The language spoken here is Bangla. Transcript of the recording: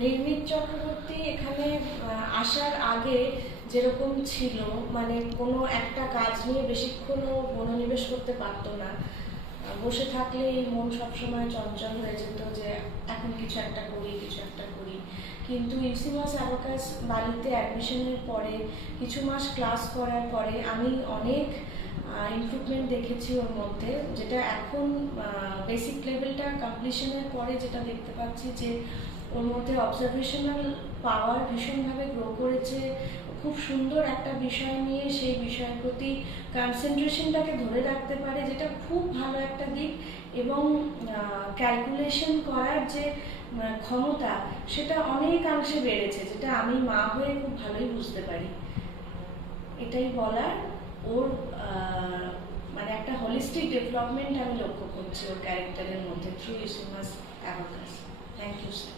নির্মিত চক্রবর্তী এখানে আসার আগে যেরকম ছিল, মানে কোনো একটা কাজ নিয়ে বেশিক্ষণও মনোনিবেশ করতে পারতো না। বসে থাকলেই মন সবসময় চঞ্চল হয়ে যেত যে এখন কিছু একটা করি, কিছু একটা করি। কিন্তু ইউসিমাস অ্যাবাকাস বালিতে অ্যাডমিশনের পরে কিছু মাস ক্লাস করার পরে আমি অনেক ইমপ্রুভমেন্ট দেখেছি ওর মধ্যে, যেটা এখন বেসিক লেভেলটা কমপ্লিশনের পরে যেটা দেখতে পাচ্ছি যে ওর মধ্যে অবজারভেশনাল পাওয়ার ভীষণভাবে গ্রো করেছে। খুব সুন্দর একটা বিষয় নিয়ে সেই বিষয়ের প্রতি কনসেন্ট্রেশনটাকে ধরে রাখতে পারে, যেটা খুব ভালো একটা দিক। এবং ক্যালকুলেশন করার যে ক্ষমতা, সেটা অনেকাংশে বেড়েছে, যেটা আমি মা হয়ে খুব ভালোই বুঝতে পারি। এটাই বলার। ওর মানে একটা হোলিস্টিক ডেভেলপমেন্ট আমি লক্ষ্য করছি ওর ক্যারেক্টারের মধ্যে through UCMAS abacus. Thank you sir.